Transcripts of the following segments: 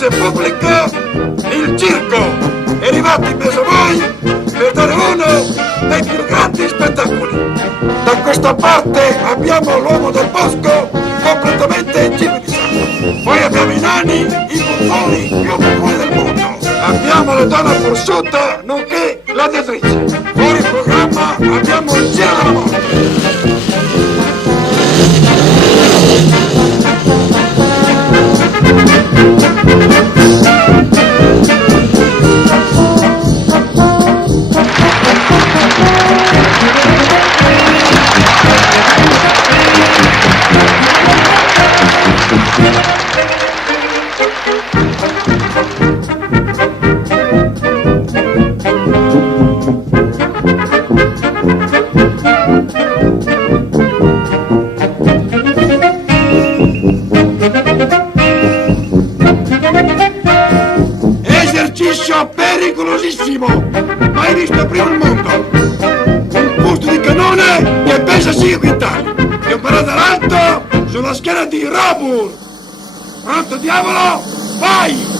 paese pubblico, il circo è arrivato in mezzo a voi per dare uno dei più grandi spettacoli. Da questa parte abbiamo l'uomo del bosco completamente civilizzato. Poi abbiamo i nani, i buffoni più buffoni del mondo. Abbiamo la donna prosciutta, nonché la gladiatrice. Fuori programma abbiamo il cielo della morte. Esercizio pericolosissimo, mai visto prima al mondo. Un fusto di canone che pesa 5 quintali e un parato dall'alto sulla schiena di Robur. Pronto diavolo? Vai!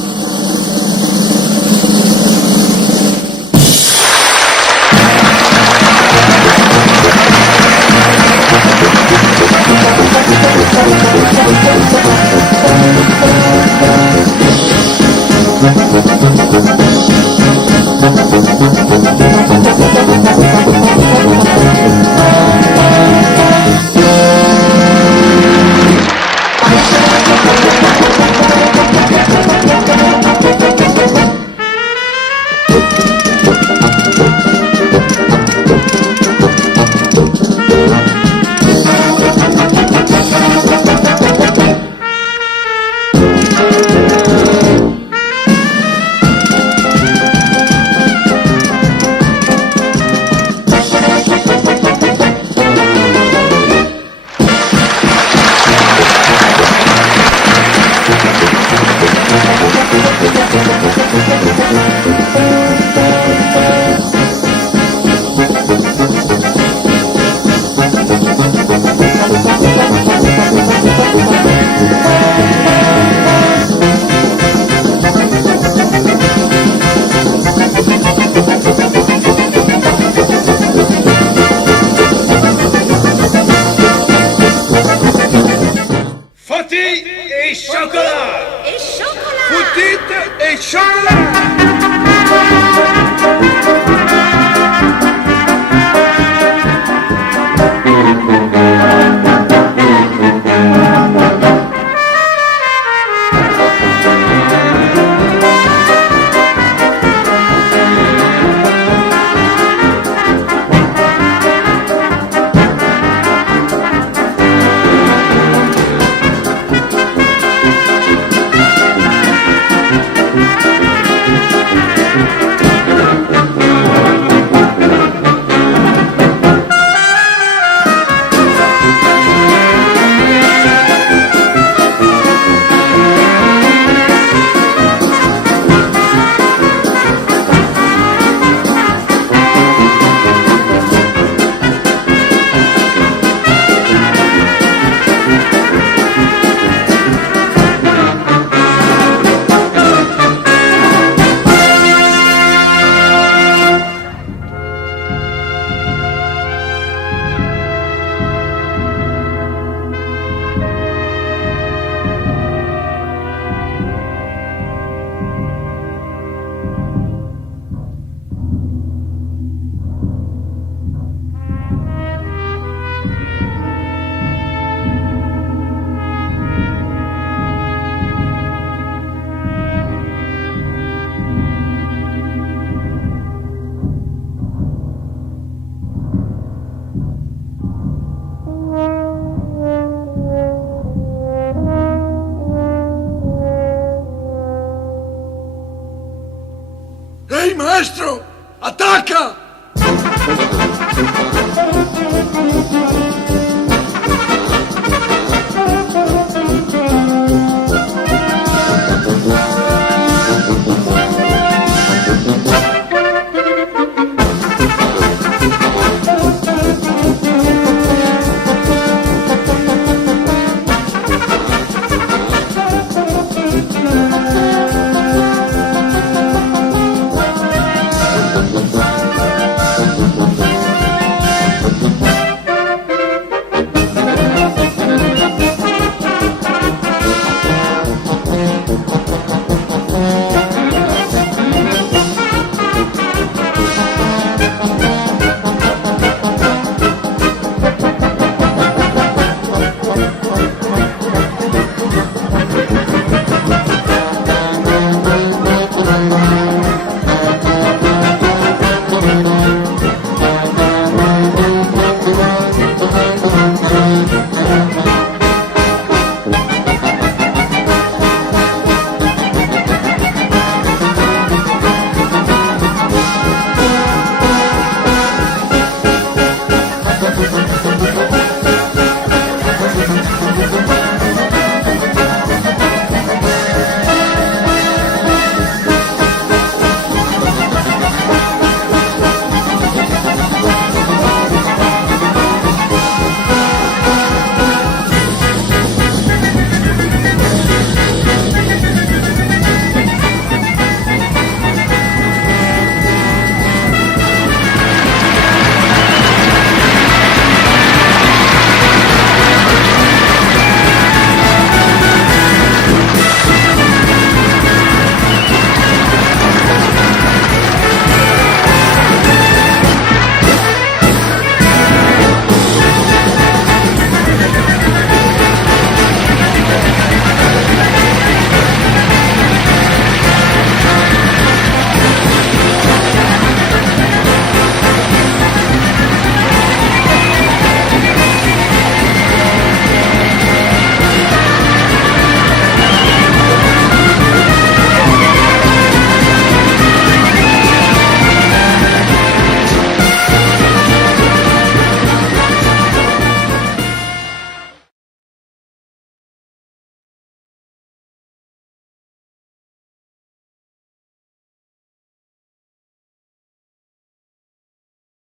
Et chocolat! Et chocolat! Petite et chocolat! Ehi maestro, attacca!